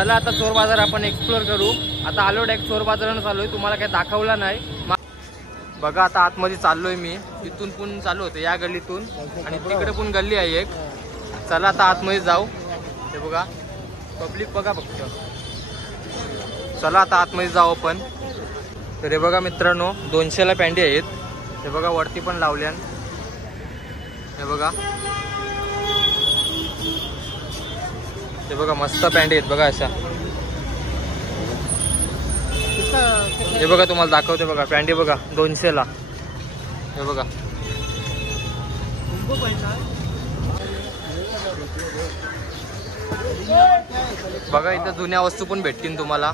चला आता चोर बाजार आपण एक्सप्लोर करू। आता आलो डायरेक्ट चोर बाजारानं चाललोय, तुम्हाला काही दाखवला नाही बघा। आता आतमध्ये चाललोय मी, इथून पण चालू होते या गल्लीतून आणि तिकडे पण गल्ली आहे एक। चला आता आतमध्ये जाऊ। हे बघा पब्लिक बघा फक्त, चला आता आतमध्ये जाऊ आपण। तर हे बघा मित्रांनो 200ला पॅन्टी आहेत, हे बघा वरती पण लावल्यान, हे बघा हे बघा मस्त पॅन्टी आहेत बघा अशा। हे बघा तुम्हाला दाखवते बघा पॅन्टी बघा 200ला, हे बघा बघा इथं जुन्या वस्तू पण भेटतील तुम्हाला।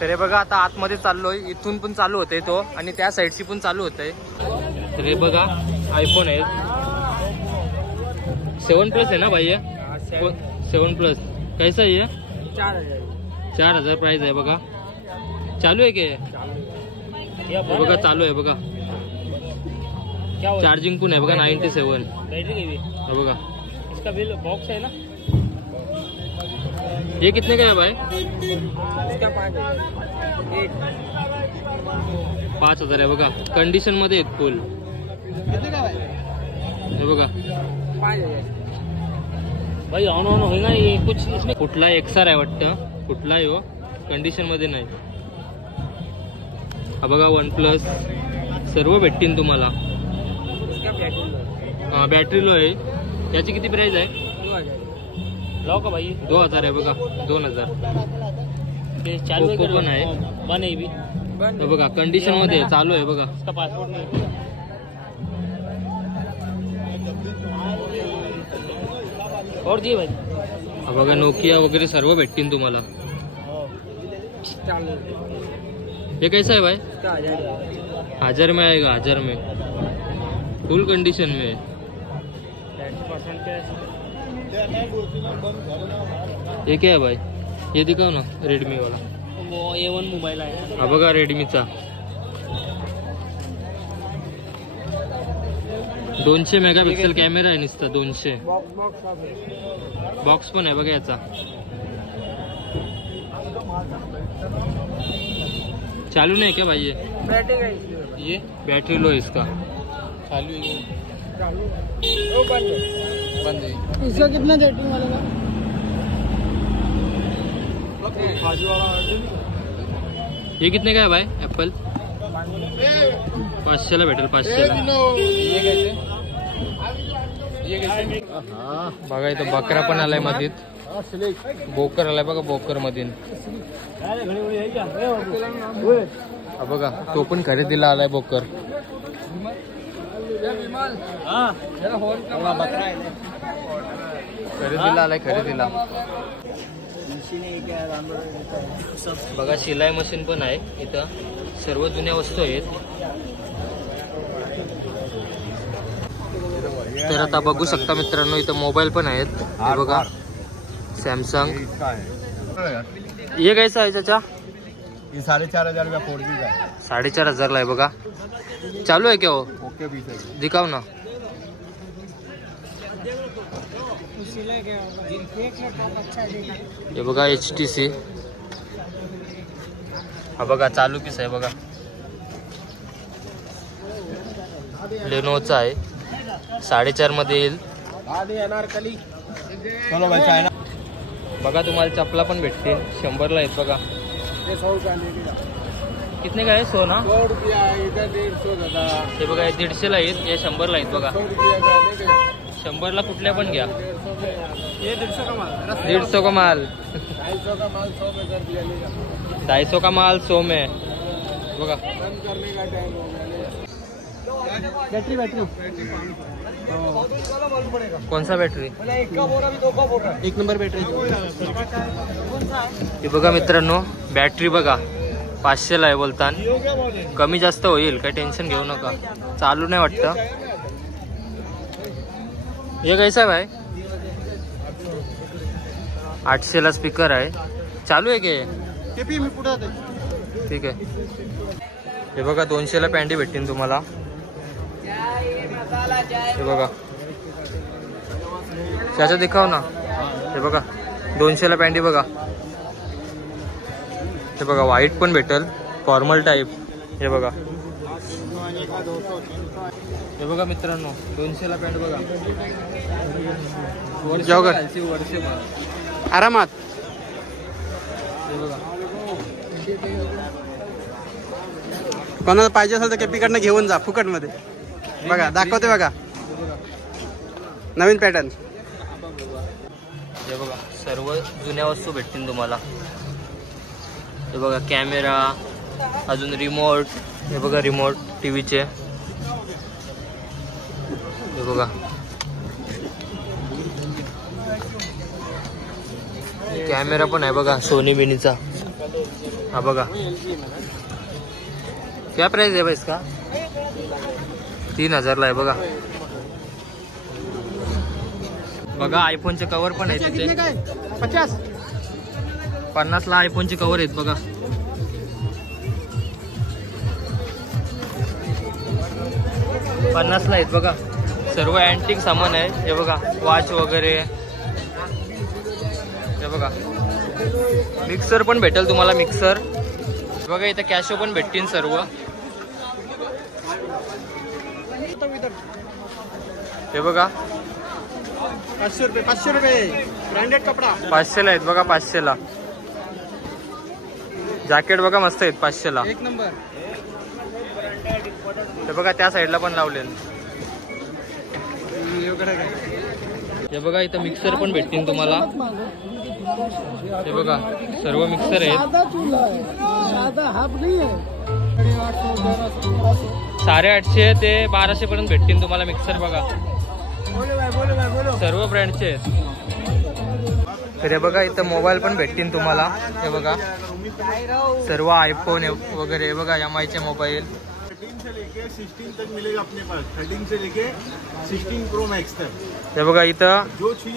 तर हे बघा आता आतमध्ये चाललोय, इथून पण चालू होतंय तो आणि त्या साईडची पण चालू होतंय। तर हे बघा आयफोन आहे 7 प्लस आहे ना भाई, 7 प्लस कैसा है ये? 4000 प्राइस आहे बघा। चालू आहे की बघा, चालू आहे बघा, चार्जिंग पण आहे बघा 97 है बघा। इसका बिल बॉक्स है ना, ये कितने का है भाई? इसका 5000 आहे बघा, कंडिशन मध्ये आहेत फुल, हे बघा भाई ऑन ऑन होगा ये कुछ इसमें। कुठला एक्सआर आहे वाटतं, कुठला आहे हो, कंडिशन मध्ये नाही। हा बघा OnePlus सर्व भेटतील तुम्हाला। हा बॅटरी लो आहे, याची किती प्राइस आहे? 2000 लाव का भाई? 2000 आहे बघा, 2000 ते चालू पण आहे बन आहे भी, हे बघा कंडिशन मध्ये चालू आहे बघा। इसका पासपोर्ट नहीं और जी भाई। हा बघा नोकिया वगैरे सर्व भेटतील तुम्हाला। ये कैसा है भाई? 1000 में आएगा, 1000 में फुल कंडीशन में। 30% ये क्या है भाई? ये दिखाओ ना रेडमी वाला, वो A1 मोबाईल आहे। हा बघा रेडमीचा 200 मेगापिक्सल कॅमेरा आहे नुसता 200। बॉक्स पण आहे बघा याचा। चालू नहीं क्या भाई? ये बैटरी लो इसका, चालू है बंद है। इसका कितना रेटिंग वाला है? ये कितने का है भाई एप्पल? 500ला भेटेल, 500ला। बघा इथं बकरा पण आलाय मधीत, बोकर आलाय बघा, बोकर मधीन हा बघा तो पण खरेदीला आलाय बोकर। खरेदीला आलाय, खरेदीला बघा। शिलाई मशीन पण आहे इथं, सर्व जुन्या वस्तू आहेत। तर आता बघू शकता मित्रांनो इथं मोबाईल पण आहेत, हे बघा सॅमसंग। ये कैसा आहे चाचा? ये 4500 रुपया 4G का है। 4500 ला आहे बघा। चालू आहे क्या वो? ओके भी सही, दिखाओ ना। हे बघा HTC, हा बघा चालू पीस आहे बघा, लेनोचा आहे, 4.5 मध्ये येईल। चलो भाई चाइना बघा तुम्हाला चपला पण भेटतील 100ला आहेत बघा। 100 रुपया कितने का आहे? 100 ना? 100 रुपया इधर 150 दादा। हे बघा 150ला आहेत, हे 100ला आहेत बघा। 100ला कुठल्या पण घ्या। ये 150 का माल, 150 का माल, 250 का माल 100 में कर दिया, लेगा 250 का माल 100 में बघा। बंद करने का टाइम हो गया। बैटरी कौन सा बैटरी? एक का बोरा भी, 2 का बोरा, 1 नंबर बैटरी। हे बघा मित्रांनो बॅटरी बघा 500ला आहे बोलतान, कमी जास्त होईल, काही टेन्शन घेऊ नका। चालू नाही वाटतं। ये कैसा है भाई? 800ला स्पीकर आहे, चालू आहे की? ठीक आहे। हे बघा 200ला पॅन्टी भेटतील तुम्हाला, हे बघा चाचा दिखाओ ना, हे बघा 200ला पॅन्टी बघा. हे बघा व्हाईट पण भेटल, फॉर्मल टाईप. हे बघा, हे बघा मित्रांनो 200ला पॅन्ट बघा. वर्ष आरामात. हे बघा, कोणाला पाहिजे असेल तर केपीकडनं घेऊन जा फुकटमध्ये. बघा दाखवते बघा नवीन पॅटर्न. हे बघा सर्व जुन्या वस्तू भेटतील तुम्हाला. हे बघा कॅमेरा, अजून रिमोट. हे बघा रिमोट टीव्हीचे. हे बघा कॅमेरा पण आहे बघा सोनी बिनीचा. हा बघा, क्या प्राइस आहे इसका? 3000ला आहे बघा. बघा आयफोनचे कव्हर पण आहेत तिथे. 50ला आयफोनचे कव्हर आहेत बघा. ला आहेत बघा. सर्व अँटिक सामान आहे. हे बघा वॉच वगैरे. हे बघा मिक्सर पण भेटेल तुम्हाला. मिक्सर बघा इथं कॅशो पण भेटतील सर्व. हे बघा 500 रुपये 500 रुपये ब्रँडेड कपडा. 500ला आहेत बघा. 500ला जॅकेट बघा मस्त आहेत. 500ला एक नंबर. हे बघा त्या साईडला पण लावले. हे बघा इथं मिक्सर पण भेटतील तुम्हाला. हे बघा सर्व मिक्सर आहेत. 850 ते 1200 पर्यंत भेटतील तुम्हाला मिक्सर बघा. सर्व ब्रँडचे आहेत. तर हे बघा इथं मोबाईल पण भेटतील तुम्हाला. हे बघा सर्व आयफोन वगैरे. हे बघा MIचे मोबाईल. 13 से लेके 16 तक मिलेगा अपने पास. 13 से लेके 16 प्रो मैक्स तक. हे बघा इथं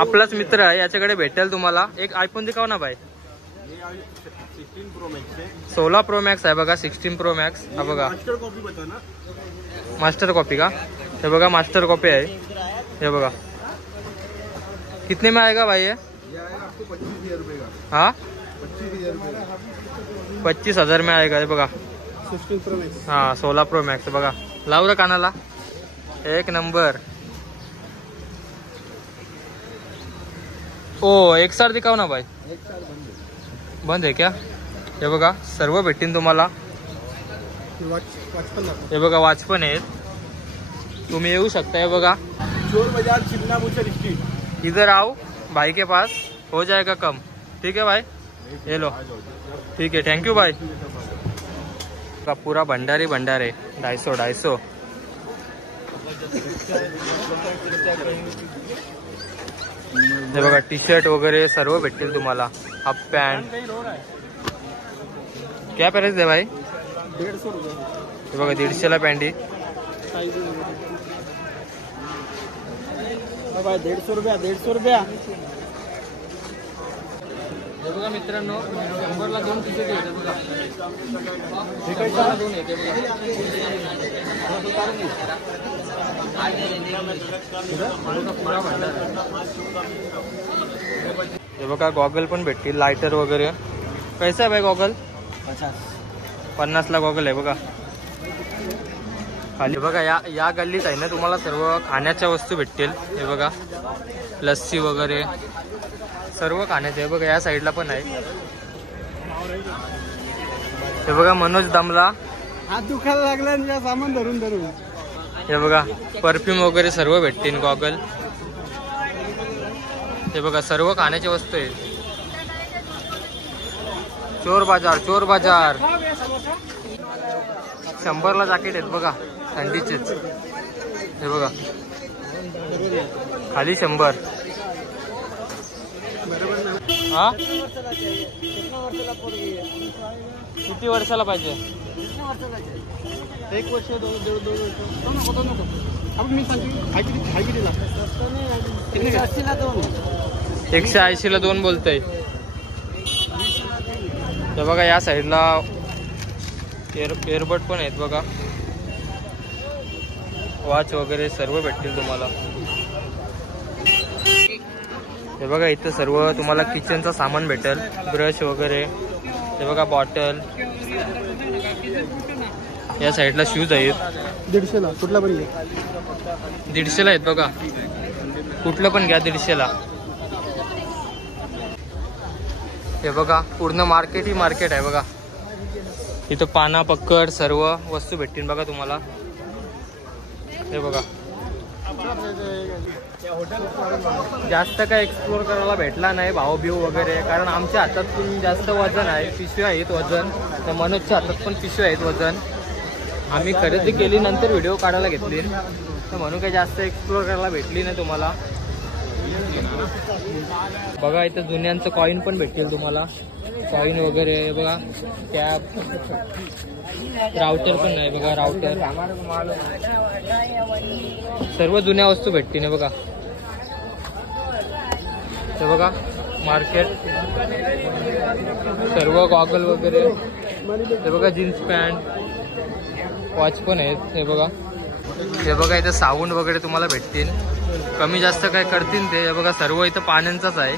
आपलाच मित्र आहे, याच्याकडे भेटेल तुम्हाला. एक आयफोन दिखाव ना भाई. 16 प्रो मैक्स है. 16 प्रो मॅक्स आहे बघा. 16 प्रो मॅक्स. हा बघा मास्टर कॉपी बता ना. मास्टर कॉपी का? हे बघा मास्टर कॉपी आहे. ये बघा कितने में आएगा भाई ये? ये आएगा आपको 25,000 रुपये का. हाँ 25,000 रुपये का. 25,000 में आएगा. हे बघा 16 प्रो मॅक्स. हाँ 16 प्रो मॅक्स. बघा लाव रे कानाला. एक नंबर. ओ एक सार दिखाव ना भाई. एक साल बंद है. बंद आहे क्या? हे बघा सर्व भेटतील तुम्हाला. वॉच पण दाखव. हे बघा वॉच पण आहेत. तुम्ही येऊ शकता. हे बघा चोर बाजार चिमना मुचर स्ट्रीट. इधर आओ भाई के पास, हो जाएगा कम. ठीक है भाई, ये लो. ठीक है, थैंक यू भाई. का पूरा भंडारी भंडारे. 250. हे बघा टी शर्ट वगैरे सर्व भेटतील तुम्हाला. Half pant. क्या प्राइस आहे भाई? 150 रुपये. हे बघा 150ला पॅन्टी. भाई 150 रुपया 150 रुपया. हे बघा मित्रांनो 100ला 2 टी शर्ट येते बघा. 2 येते बघा. पुरा भंडार. हे बघा गॉगल पण भेटतील. लायटर वगैरे. कैसा आहे भाई गॉगल? 50ला गॉगल आहे बघा. खाली बघा या गल्लीत आहे ना तुम्हाला सर्व खाण्याच्या वस्तू भेटतील. हे बघा लस्सी वगैरे सर्व खाण्याचे. हे बघा या साईडला पण आहे. हे बघा मनोज दमला. हात दुखायला लागला आणि सामान धरून धरून. हे बघा परफ्यूम वगैरे सर्व भेटतील. गॉगल. हे बघा सर्व खाण्याच्या वस्तू आहेत. चोर बाजार चोर बाजार. 100ला जॅकेट आहेत बघा थंडीचेच. हे बघा खाली 100. हा किती वर्षाला पाहिजे? 1 वर्ष 2 वर्ष. नको आपण मी सांगतो हाय कितीला? 180ला 2 बोलतय. हे बघा या साईडला एअरबड पण आहेत बघा. वॉच वगैरे सर्व भेटतील तुम्हाला. हे बघा इथं सर्व तुम्हाला किचनचं सामान भेटेल, ब्रश वगैरे. हे बघा बॉटल. या साईडला शूज आहेत 150ला कुठला पण घे. 150ला आहेत बघा, कुठलं पण घ्या 150ला. हे बघा पूर्ण मार्केट ही मार्केट आहे बघा. इथं पाना पक्कड सर्व वस्तू भेटतील बघा तुम्हाला. हे बघा जास्त काय एक्सप्लोर करायला भेटला नाही भाव बिव वगैरे, कारण आमच्या हातात पण जास्त वजन आहे, पिशव्या आहेत वजन. तर मनोजच्या हातात पण पिशव्या आहेत वजन. आम्ही खरेदी केली नंतर व्हिडिओ काढायला घेतली, तर म्हणून काही जास्त एक्सप्लोर करायला भेटली नाही तुम्हाला. बघा इथं जुन्यांचं कॉईन पण भेटतील तुम्हाला, कॉईन वगैरे. बघा कॅप, राउटर पण आहे बघा, राउटर. सर्व जुन्या वस्तू भेटतील. हे बघा, हे बघा मार्केट, सर्व गॉगल वगैरे. हे बघा जीन्स पॅन्ट, वॉच पण आहेत. हे बघा, हे बघा इथं साऊंड वगैरे तुम्हाला भेटतील, कमी जास्त काय करतील ते. हे बघा सर्व इथं पाण्यांचाच आहे.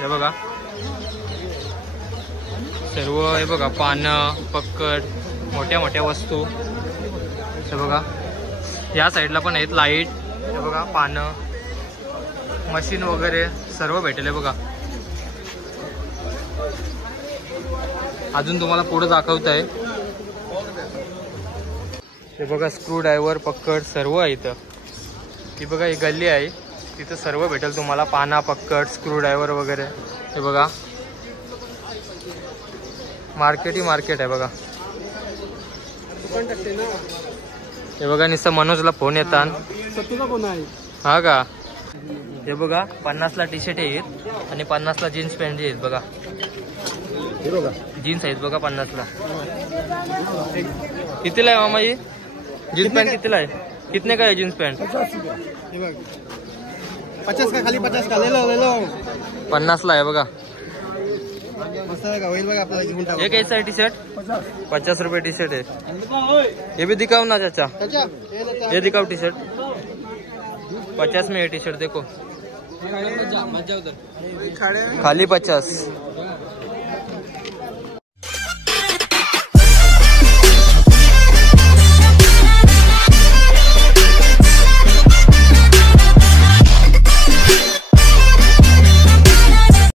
हे बघा सर्व, हे बघा पानं पक्कड, मोठ्या मोठ्या वस्तू. हे बघा या साईडला पण आहेत लाईट. हे बघा पानं, मशीन वगैरे सर्व भेटेल. हे बघा अजून तुम्हाला पुढे दाखवत आहे. हे बघा स्क्रू ड्रायव्हर पक्कड सर्व आहे इथं. ही बघा ही गल्ली आहे, तिथं सर्व भेटेल तुम्हाला, पाना पक्कड, स्क्रू ड्रायव्हर वगैरे. हे बघा मार्केट ही मार्केट आहे बघा. हे बघा नुसतं मनोजला फोन येतात. हा का? हे बघा 50ला टी शर्ट आहेत आणि 50ला जीन्स पॅन्ट आहेत बघा. जीन्स आहेत बघा 50ला. कितीला आहे मामा ही जीन्स पॅन्ट? कितीला आहे? कितने का है जीन्स पॅन्ट? 50 का खाली 50 का ले लो 50ला आहे बघा. मस्त आहे का? होईल बघा आपल्याला घेऊन टाकू. ये कैसा है टी शर्ट? 50 रुपये टी शर्ट है. ये भी दिखाओ ना चाचा, ये दिखाओ टी शर्ट. 50 में ये टी शर्ट देखो, खाली 50.